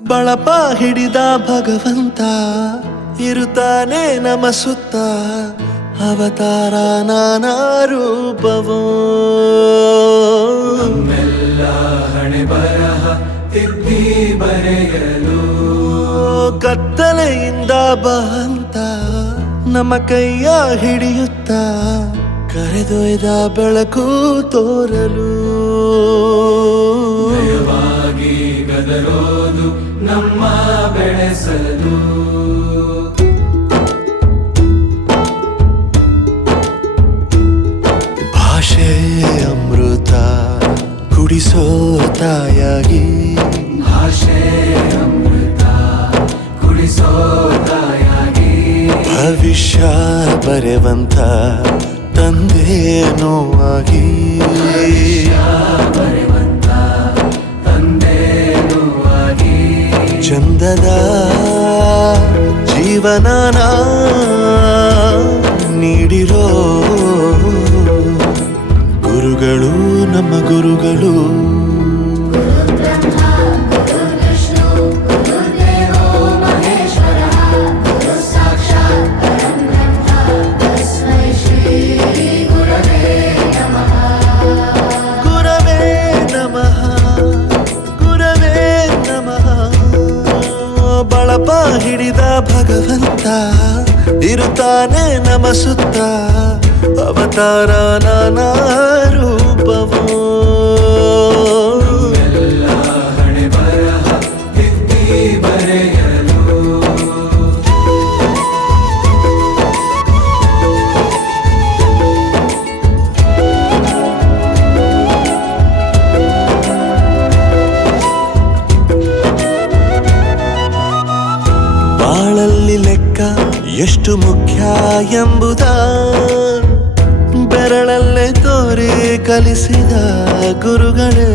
ಬಳಪ ಹಿಡಿದ ಭಗವಂತ ಇರುತ್ತಾನೆ ನಮ ಸುತ್ತ ಅವತಾರ ನಾನಾ ರೂಪವೋ ನಮ್ಮೆಲ್ಲ ಹಣೆ ಬರಹ ತಿದ್ದಿ ಬರೆಯಲು ಕತ್ತಲೆಯಿಂದ ಬಂತ ನಮ್ಮ ಕೈಯ ಹಿಡಿಯುತ್ತ ಕರೆದೊಯ್ದ ಬೆಳಕು ತೋರಲು ದಯವಾಗಿ ಗದರೋದು ನಮ್ಮ ಬೆಳೆಸಲು ಭಾಷೆ ಅಮೃತ ಕುಡಿಸೋ ತಾಯಾಗಿ ಭಾಷೆ ಅಮೃತ ಕುಡಿಸೋ ತಾಯಾಗಿ ಭವಿಷ್ಯ ಬರೆವಂತ ತಂದೇನೋ ಆಗಿ ಬರೆವಂತ ತಂದೇನೂ ಆಗಿ ಚಂದದ ಜೀವನನ ನೀಡಿರೋ ಗುರುಗಳು ನಮ್ಮ ಗುರುಗಳು ಗುರವೇ ನಮಃ ಗುರವೇ ನಮಃ ಬಳಪ ಹಿಡಿದ ಭಗವಂತ ಇರುತ್ತಾನೆ ನಮ ಸುತ್ತ ಅವತಾರ ನಾನಾ ರೂಪವೋ ಎಲ್ಲ ಹಣೆ ಬರಹ ತಿದ್ದಿ ಬರೆಯಲು ಬಾಳಲ್ಲಿ ಲೆಕ್ಕ ಎಷ್ಟು ಮುಖ್ಯ ಎಂಬುದ ಬೆರಳಲ್ಲೇ ತೋರಿ ಕಲಿಸಿದ ಗುರುಗಳೇ